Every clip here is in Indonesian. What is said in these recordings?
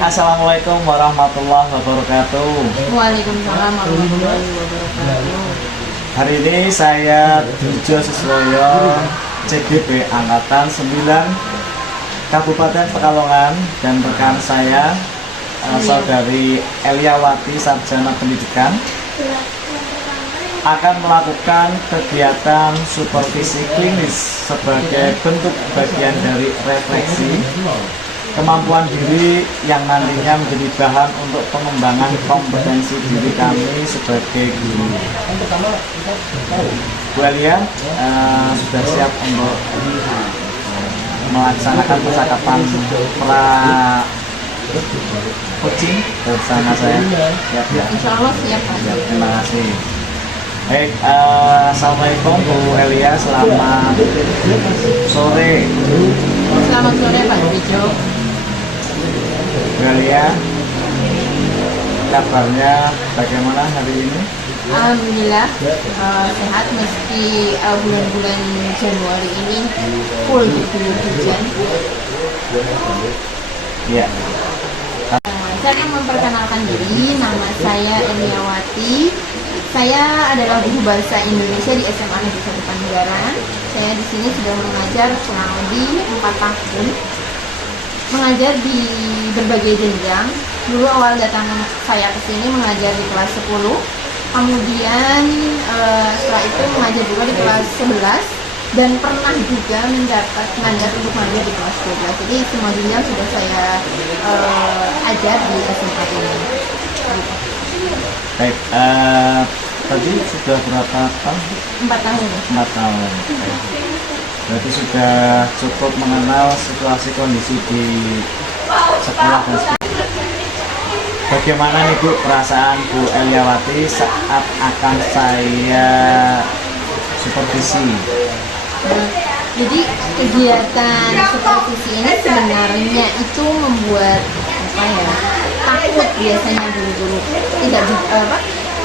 Assalamualaikum warahmatullahi wabarakatuh. Waalaikumsalam warahmatullahi wabarakatuh. Hari ini saya Durjo Suswoyo, CDP Angkatan 9 Kabupaten Pekalongan, dan rekan saya Saudari Eliawati Sarjana Pendidikan akan melakukan kegiatan supervisi klinis sebagai bentuk bagian dari refleksi kemampuan diri yang nantinya menjadi bahan untuk pengembangan kompetensi diri kami sebagai guru. Bu Elia sudah siap untuk melaksanakan percakapan pra coaching bersama saya? Siap ya? Insya Allah siap, Pak. Siap, terima kasih. Baik, assalamualaikum Bu Elia, selamat sore. Selamat sore Pak Durjo. Bu Elia, kabarnya bagaimana hari ini? Alhamdulillah sehat meski bulan-bulan Januari ini full diguyur hujan. Iya. Saya akan memperkenalkan diri, nama saya Eliawati. Saya adalah guru bahasa Indonesia di SMA Negeri 1 Pangandaran. Saya di sini sudah mengajar kurang lebih 4 tahun. Mengajar di berbagai jenjang. Dulu awal datang saya ke sini mengajar di kelas 10. Kemudian setelah itu mengajar juga di kelas 11 dan pernah juga mendapat mandat untuk mengajar di kelas 12. Jadi semua jenjang sudah saya ajar di SMA ini. Baik, tadi sudah berapa tahun? 4 tahun. 4 tahun. Berarti sudah cukup mengenal situasi kondisi di sekolah dan bagaimana nih Bu perasaan Bu Eliawati saat akan saya supervisi? Jadi kegiatan supervisi ini sebenarnya itu membuat takut biasanya guru-guru,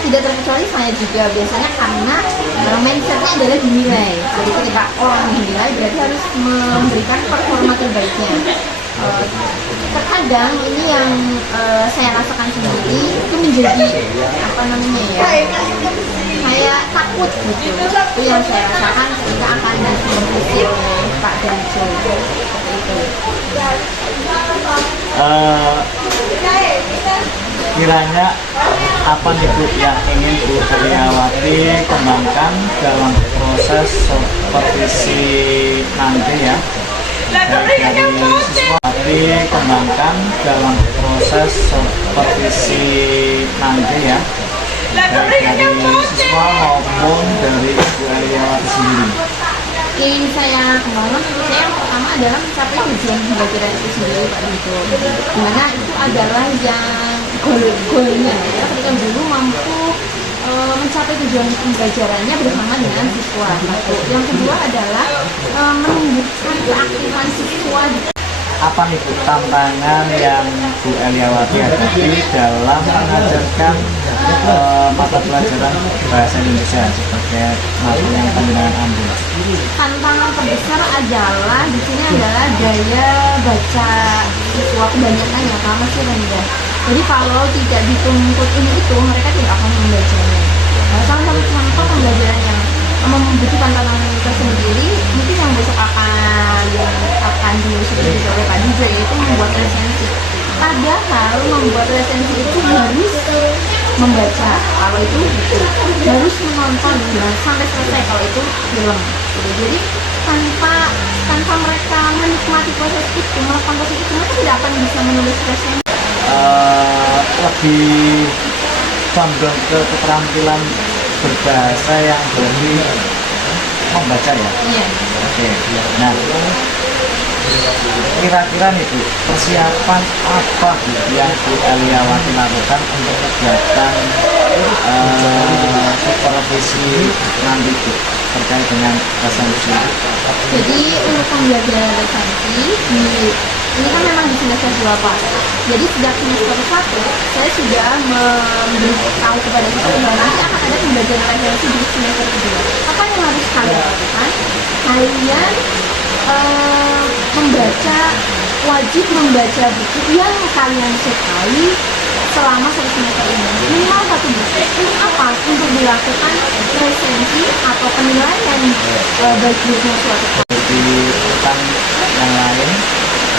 tidak terkecuali saya juga biasanya, karena mindsetnya adalah dinilai. Jadi ketika orang dinilai berarti harus memberikan performa terbaiknya. Terkadang ini yang saya rasakan sendiri itu menjadi saya takut gitu. Itu yang saya rasakan ketika akan disupervisi oleh Pak Durjo, seperti itu. Kiranya apa nih Bu yang ingin Bu Eliawati kembangkan dalam proses supervisi nanti ya, baik dari siswa kembangkan dalam proses supervisi nanti ya, baik dari siswa maupun dari Bu Eliawati sendiri? Ingin saya kembangkan, saya yang pertama adalah mencapai tujuan pembelajaran itu sendiri Pak Durjo, dimana itu adalah yang goalnya ya, ketika guru mampu mencapai tujuan pembelajarannya bersama dengan siswa. Yang kedua adalah menumbuhkan keaktifan siswa. Apa nih Bu tantangan yang Bu Eliawati hadapi dalam mengajarkan mata pelajaran bahasa Indonesia sebagai mata yang pandangan ambil? Tantangan terbesar adalah di sini adalah daya baca siswa kebanyakan yang masih rendah. Jadi kalau tidak dituntut ini itu, mereka tidak akan membacanya. Salah satu contoh pembelajaran yang membutuhkan tantangan tersendiri mungkin yang besok akan disebut oleh Pak Durjo, yaitu membuat resensi. Padahal membuat resensi itu harus membaca, kalau itu buku, harus menonton sampai selesai kalau itu film. Jadi tanpa mereka menikmati proses itu, melakukan proses itu, mereka tidak akan bisa menulis resensi. Lebih condong ke keterampilan berbahasa yang berarti membaca ya? Iya. Oke. Nah, kira-kira nih Bu, persiapan apa yang Bu Eliawati lakukan untuk kegiatan supervisi nanti Bu terkait dengan resensi? Jadi untuk pembelajaran resensi ini kan memang di semester 2 Pak. Jadi sejak semester 1 saya sudah memberitahu kepada siswa bahwa nanti akan ada pembelajaran resensi di semester 2. Apa yang harus kalian lakukan? Kalian membaca wajib membaca buku yang kalian sukai selama 1 semester ini, minimal 1 buku. Untuk apa? Untuk dilakukan resensi atau penilaian bagusnya suatu karya. Di tentang yang lain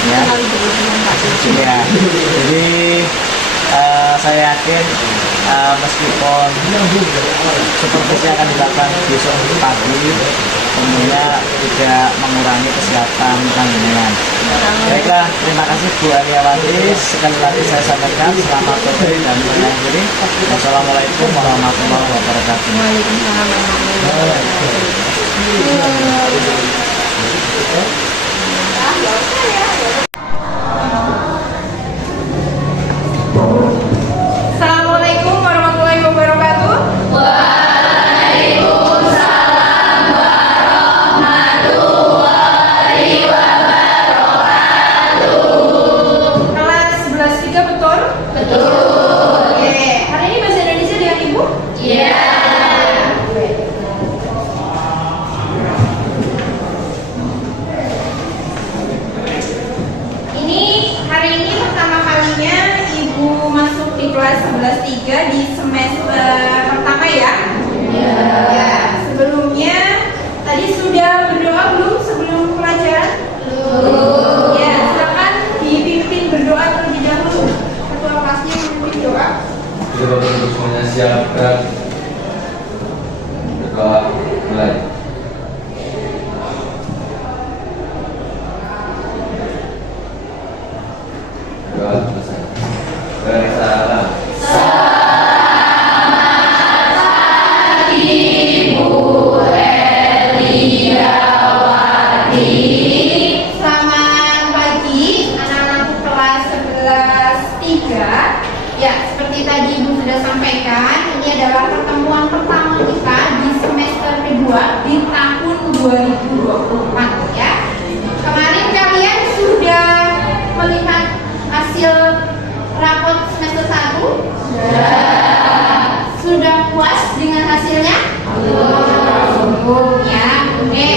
ya. Kali berlebihan Pak. Ya, jadi saya yakin meskipun supervisi akan dilakukan besok pagi, tentunya tidak mengurangi kesiapan panjenengan. Baiklah, terima kasih Bu Aliawati. Sekali lagi saya sampaikan selamat sore dan mengakhiri. Wassalamualaikum warahmatullahi wabarakatuh. Waalaikumsalam warahmatullahi wabarakatuh. Assalamualaikum warahmatullahi wabarakatuh. Kelas 11 3 betul? Betul. Oke, hari ini bahasa Indonesia dengan Ibu? Iya. Hari ini pertama kalinya Ibu masuk di kelas 11 3 di semester pertama ya? Iya. Ya, sebelumnya tadi sudah berdoa belum sebelum pelajaran? Belum. Ya, silakan dipimpin berdoa terlebih dahulu. Ketua kelasnya memimpin doa. Coba untuk semuanya siapkan berdoa mulai. Doa selesai. Bersalam. Selamat pagi anak-anak kelas 11 3. Ya, seperti tadi Ibu sudah sampaikan, ini adalah pertemuan pertama kita di semester kedua di tahun 2024 ya. Kemarin kalian sudah melihat hasil rapot semester 1? Sudah puas dengan hasilnya? Belum ya. Oke.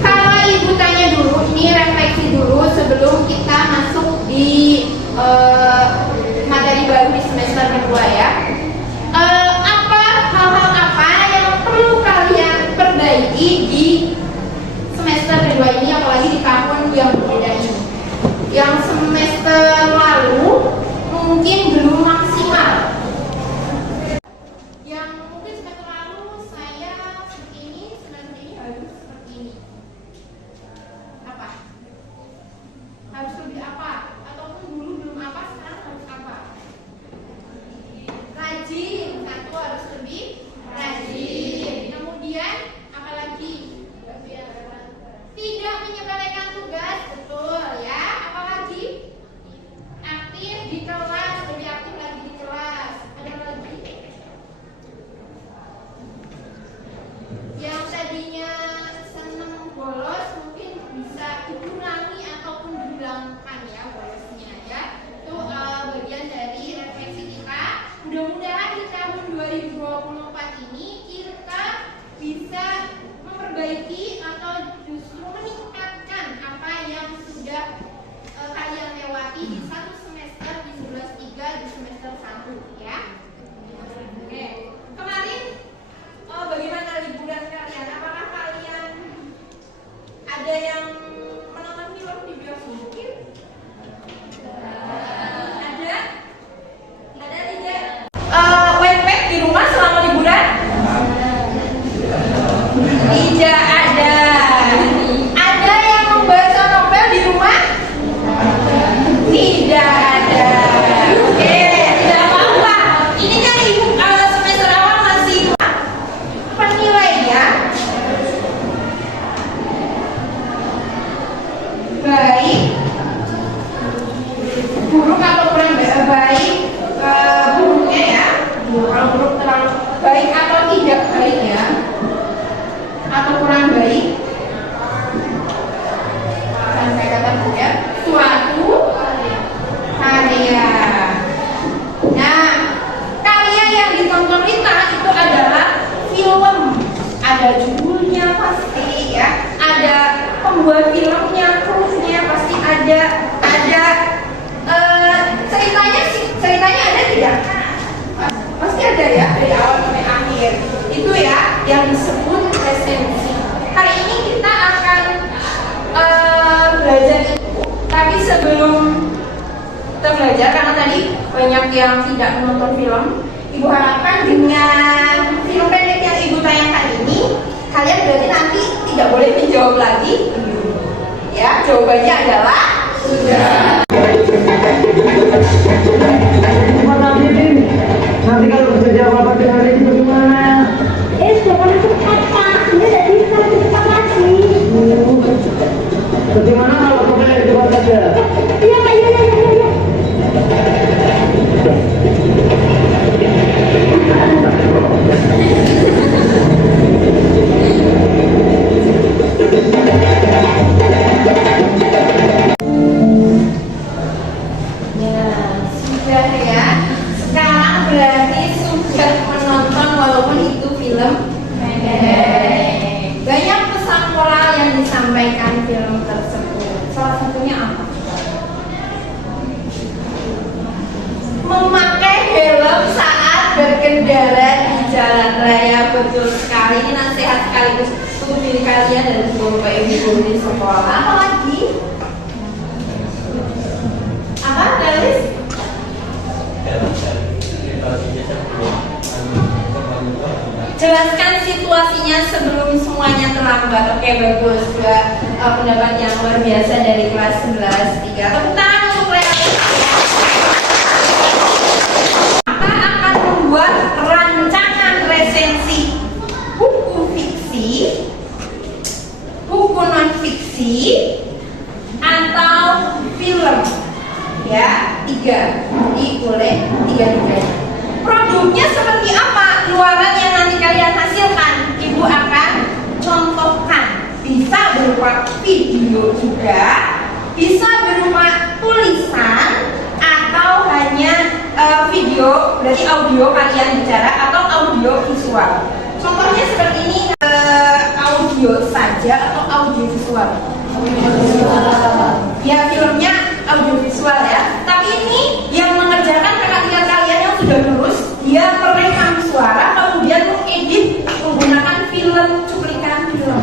Kalau Ibu tanya dulu, ini refleksi dulu sebelum kita masuk di materi baru di semester kedua ya. Hal-hal apa yang perlu kalian perbaiki di semester kedua ini, apalagi di tahun yang berbeda ini? Yang semester lalu mungkin belum maksimal. Yang mungkin semester lalu saya seperti ini, semester ini harus seperti ini. Apa? Harus lebih apa? Ataupun dulu belum apa, sekarang harus apa? Rajin, satu harus lebih rajin. Kemudian apa lagi? Tidak menyepelekan tugas, betul ya. Apa lagi? Aktif di kelas, lebih aktif lagi di kelas. Ada lagi? Yang tadinya seneng bolos mungkin bisa dikurangi ataupun dihilangkan ya bolosnya ya. Itu bagian dari refleksi kita. Mudah-mudahan di tahun 2024 ini kita bisa memperbaiki atau justru meningkatkan apa yang sudah kalian lewati di satu semester di 11 3 di semester 1 ya. Oke. Kemarin bagaimana liburan kalian? Apakah kalian ada yang menonton film di bioskop mungkin? Ada? Ada tidak? Wet di rumah selama liburan? Tidak ada. Ada yang membaca novel di rumah? Tidak ada. Oke, tidak apa-apa. Ini kan Ibu semester awal masih penilaian baik, buruk atau kurang baik, buruknya ya. Kalau buruk terlalu baik atau tidak baik ya, atau kurang baik. Dan saya katakan ya, suatu karya. Nah, karya yang ditonton Rita itu adalah film. Ada judulnya pasti ya, ada pembuat filmnya, krunya pasti ada ada ceritanya ada tidak? Pasti ada ya, dari awal sampai akhir. Itu ya yang disebut resensi. Hari ini kita akan belajar itu. Tapi sebelum kita belajar, karena tadi banyak yang tidak menonton film, Ibu harapkan dengan film pendek yang Ibu tayangkan ini, kalian berarti nanti tidak boleh menjawab lagi. Ya, jawabannya adalah sudah. Nanti kalau kerja apa dengan ini bagaimana? Jangan cepat Pak, dia tidak bisa lebih cepat lagi. Bagaimana kalau kalian di tempat saja? Iya Pak, iya. Sudah ya. Sekarang berarti sudah menonton walaupun itu film pendek. Banyak pesan moral yang disampaikan film tersebut. Salah satunya apa? Memakai helm saat berkendara di jalan raya. Betul sekali. Ini nasihat sekaligus untuk diri kalian dan seluruh ibu guru di sekolah. Apa lagi? Apa, Dalis? Jelaskan situasinya sebelum semuanya terlambat. Oke, bagus. Juga pendapat yang luar biasa dari kelas 11 3. Tepuk tangan untuk kreatif. Maka akan membuat rancangan resensi buku fiksi, buku non fiksi, atau film. Ya, 3. Jadi boleh 3-3. Produknya seperti apa? Luaran yang nanti kalian hasilkan, Ibu akan contohkan. Bisa berupa video juga, bisa berupa tulisan, atau hanya video, berarti audio kalian bicara, atau audio visual. Contohnya seperti ini, audio saja atau audio visual? Ya, filmnya audio visual ya. Tapi ini yang mengerjakan kakak-kakak kalian yang sudah lulus, dia merekam suara kemudian mengedit menggunakan film, cuplikan film.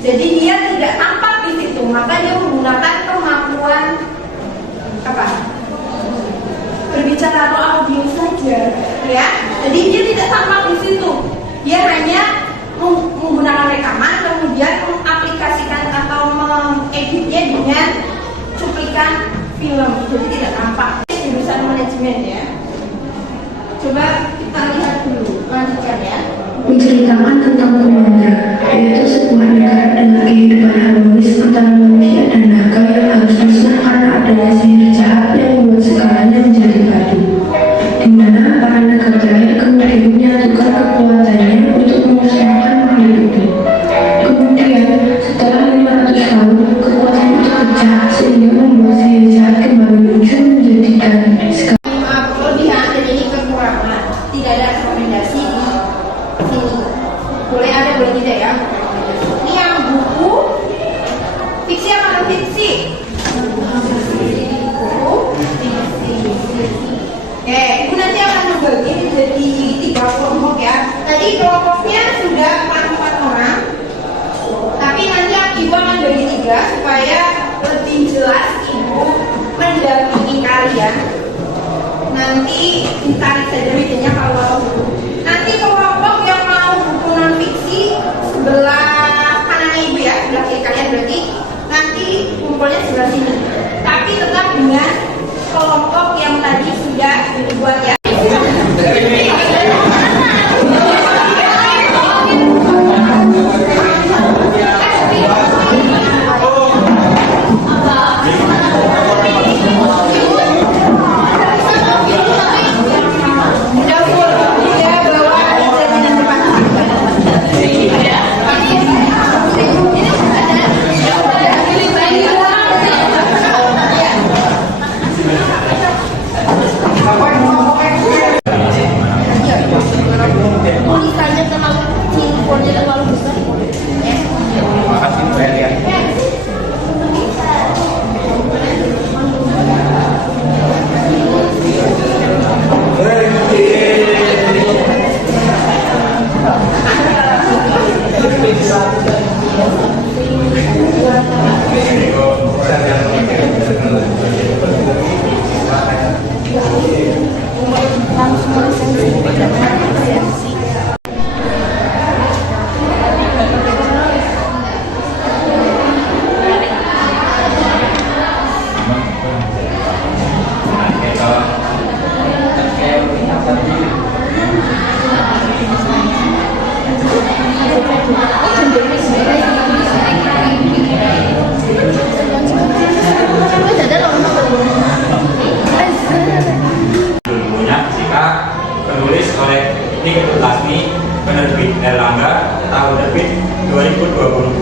Jadi dia tidak tampak di situ, maka dia menggunakan kemampuan apa? Berbicara atau audio saja, ya. Jadi dia tidak tampak di situ. Dia hanya menggunakan rekaman kemudian mengaplikasikan atau mengeditnya dengan cuplikan film, jadi tidak tampak. Jurusan manajemen ya. Coba kita lihat dulu, lanjutkan ya. Menceritakan tentang Kumandra, yaitu sebuah negara dengan kehidupan harmonis antara manusia dan naga yang harus musnah karena adanya sihir jahat yang membuat segalanya menjadi padu. Di mana para naga jahat kemudian menyatukan kekuatannya untuk memusnahkan makhluk itu. Kemudian setelah 500 tahun, kekuatan itu pecah sehingga membuat sihir jahat kembali muncul menjadi dan Maaf kelebihan dan ini kekurangan. Tidak ada rekomendasi di sini. Boleh ada, boleh tidak ya. Ini yang buku fiksi apa non fiksi? Buku fiksi. Oke, Ibu nanti akan membagi menjadi 3 kelompok ya. Tadi kelompoknya sudah 4 orang. Tapi nanti Ibu akan bagi 3 supaya lebih jelas Ibu mendampingi kalian. Nanti ditarik saja bedanya kalau nanti kelompok yang mau buku non fiksi sebelah kanan Ibu ya, sebelah kiri kalian, berarti nanti kumpulnya sebelah sini. Tapi tetap dengan kelompok yang tadi sudah dibuat ya.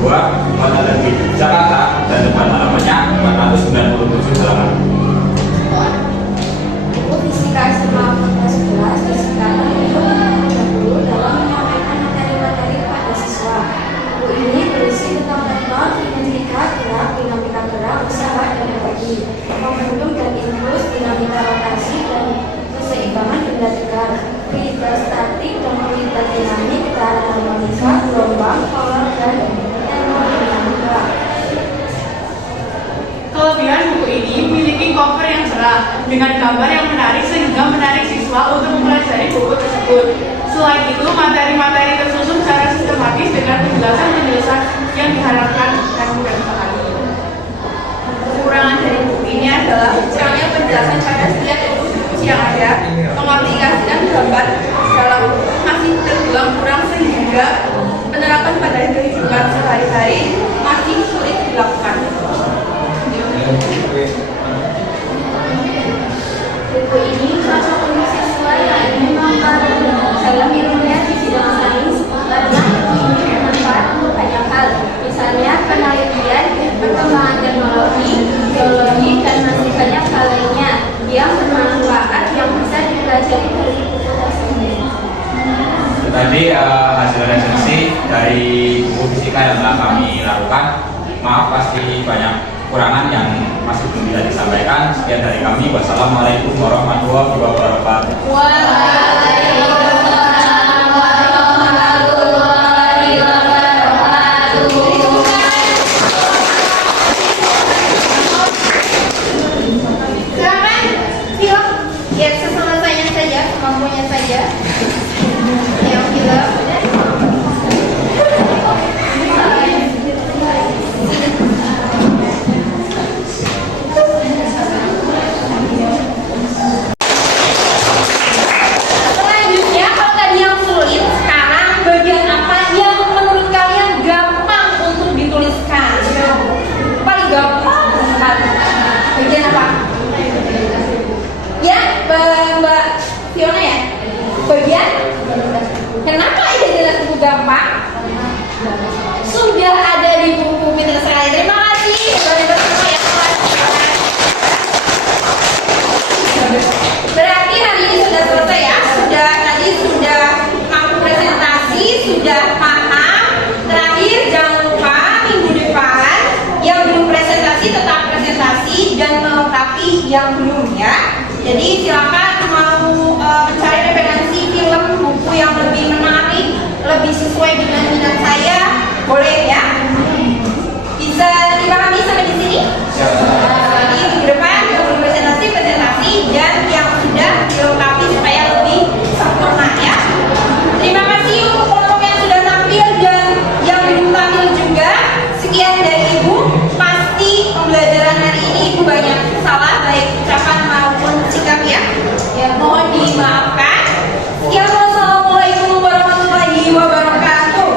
Kota Negeri Jakarta dan depan halamannya 497 halaman. Buku Fisika SMA 11 disediakan untuk dahulu dalam menyampaikan materi-materi kepada siswa. Buku ini berisi tentang vektor, kinetika, gerak, dinamika gerak, usaha, dan energi, momentum dan impuls, dinamika rotasi, dan keseimbangan benda tegar, fluiditas statik dan fluiditas dinamik, cara harmonika, gelombang, polar, dan termodinamika. Kelebihan buku ini memiliki cover yang cerah dengan gambar yang menarik sehingga menarik siswa untuk mempelajari buku tersebut. Selain itu, materi-materi tersusun secara sistematis dengan penjelasan-penjelasan yang diharapkan dan mudah dipahami. Kekurangan dari buku ini adalah kurangnya penjelasan pada setiap ilmu yang ada, mengaplikasikan gambar dalam buku masih terbilang kurang sehingga penerapan pada kehidupan sehari-hari masih sulit dilakukan. Buku ini cocok untuk siswa yang ingin mengembangkan dalam ilmunya di bidang sains karena buku ini bermanfaat untuk banyak hal, misalnya penelitian, perkembangan teknologi, geologi, dan masih banyak hal lainnya yang bermanfaat yang bisa dipelajari dari buku tersebut. Tadi hasil resensi dari buku fisika yang telah kami lakukan. Maaf pasti banyak kekurangan yang masih belum bisa disampaikan. Sekian dari kami. Wassalamualaikum warahmatullahi wabarakatuh. Silakan, film. Ya, seselesainya saja, semampunya saja. Yang film. Selanjutnya, kalau tadi yang sulit, sekarang bagian apa yang menurut kalian gampang untuk dituliskan? Paling gampang sekali. Bagian apa? Ya, Mbak Fiona ya? Bagian? Kenapa ini jelas buku gampang? Sudah ada di buku pintar sekali. Terima kasih. Bersama ya. Berarti hari ini sudah selesai ya. Sudah mampu presentasi, sudah paham. Terakhir jangan lupa minggu depan yang belum presentasi tetap presentasi dan melengkapi yang belum ya. Jadi silakan mau mencari referensi film buku yang lebih menarik, lebih sesuai dengan minat saya, boleh ya. Bisa dipahami sampai di sini? Jadi minggu depan sebelum presentasi dan yang sudah dilengkapi supaya lebih sempurna ya. Terima kasih untuk kelompok yang sudah tampil dan yang belum tampil juga. Sekian dari Ibu. Pasti pembelajaran hari ini Ibu banyak salah baik ucapan maupun sikap ya. Ya mohon dimaafkan. Sekian, wassalamualaikum warahmatullahi wabarakatuh.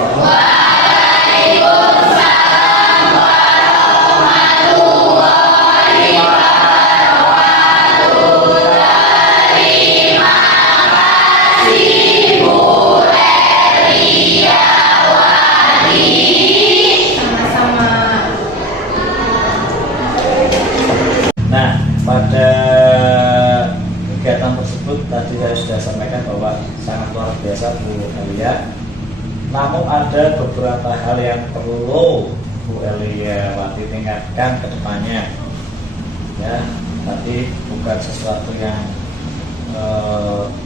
Nah, pada kegiatan tersebut tadi saya sudah sampaikan bahwa sangat luar biasa Bu Elia. Namun ada beberapa hal yang perlu Bu Elia Wati tingkatkan ke depannya. Ya, tadi bukan sesuatu yang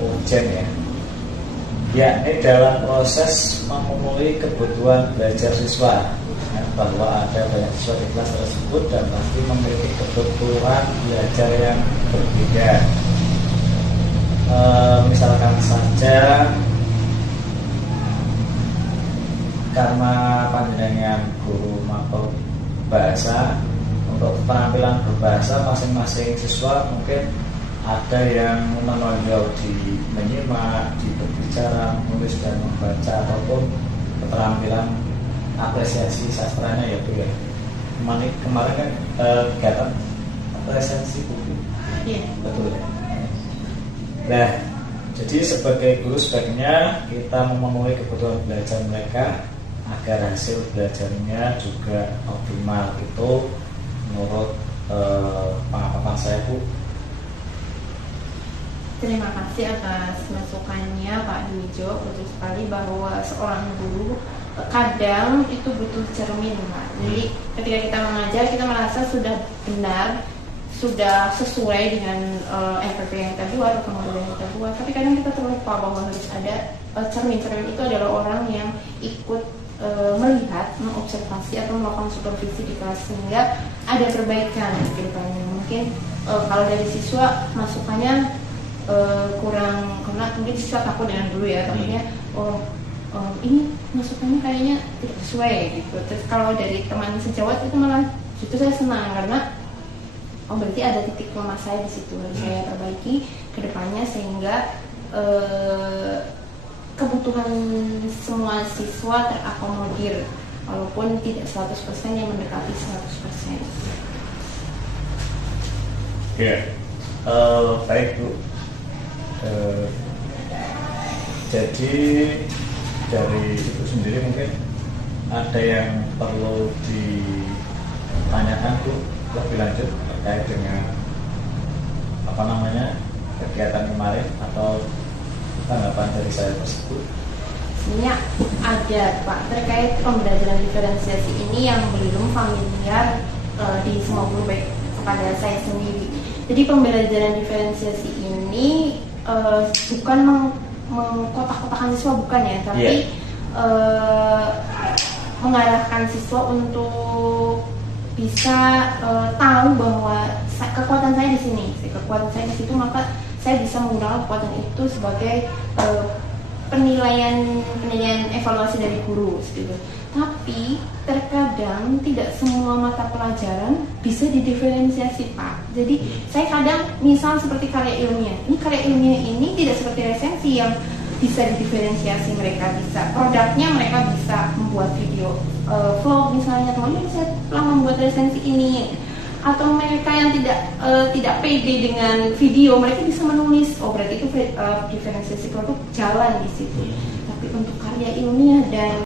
urgent ya. Yakni dalam proses memenuhi kebutuhan belajar siswa. Bahwa ada banyak siswa di kelas tersebut dan pasti memiliki kebutuhan belajar yang berbeda. Misalkan saja karena panjenengan guru mata bahasa, untuk penampilan berbahasa masing-masing siswa mungkin ada yang menonjol di menyimak, di berbicara, menulis dan membaca ataupun keterampilan apresiasi sastranya ya Bu ya. Kemarin kan kegiatan apresiasi buku. Iya. Betul ya. Nah, jadi sebagai guru sebaiknya kita memenuhi kebutuhan belajar mereka agar hasil belajarnya juga optimal. Itu menurut pengalaman saya, Bu. Terima kasih atas masukannya Pak Dwijo. Betul sekali bahwa seorang guru kadang itu butuh cermin, Pak. Jadi ketika kita mengajar, kita merasa sudah benar, sudah sesuai dengan RPP yang kita buat atau model yang kita buat, tapi kadang kita terlupa bahwa harus ada cermin. Cermin itu adalah orang yang ikut melihat, mengobservasi atau melakukan supervisi di kelas sehingga ada perbaikan ke depannya. Mungkin kalau dari siswa masukannya kurang, karena mungkin siswa takut dengan dulu ya, takutnya ini masukannya kayaknya tidak sesuai gitu. Terus kalau dari teman sejawat itu malah itu saya senang karena berarti ada titik lemah saya di situ, harus saya perbaiki ke depannya sehingga kebutuhan semua siswa terakomodir walaupun tidak 100% yang mendekati 100%. Ya, baik Bu. Jadi dari Ibu sendiri mungkin ada yang perlu ditanyakan Bu lebih lanjut terkait dengan kegiatan kemarin atau tanggapan dari saya tersebut. Sebenarnya ada Pak terkait pembelajaran diferensiasi ini yang belum familiar di semua guru baik kepada saya sendiri. Jadi pembelajaran diferensiasi ini bukan mengkotak-kotakan siswa, bukan ya, tapi mengarahkan siswa untuk bisa tahu bahwa kekuatan saya di sini, kekuatan saya di situ, maka saya bisa menggunakan kekuatan itu sebagai penilaian evaluasi dari guru gitu. Tapi terkadang tidak semua mata pelajaran bisa didiferensiasi, Pak. Jadi saya kadang misal seperti karya ilmiah. Ini karya ilmiah ini tidak seperti resensi yang bisa didiferensiasi, mereka bisa produknya, mereka bisa membuat video vlog misalnya, teman-teman saya telah membuat resensi ini. Atau mereka yang tidak pede dengan video, mereka bisa menulis, berarti itu diferensiasi produk jalan di situ. Tapi untuk karya ilmiah dan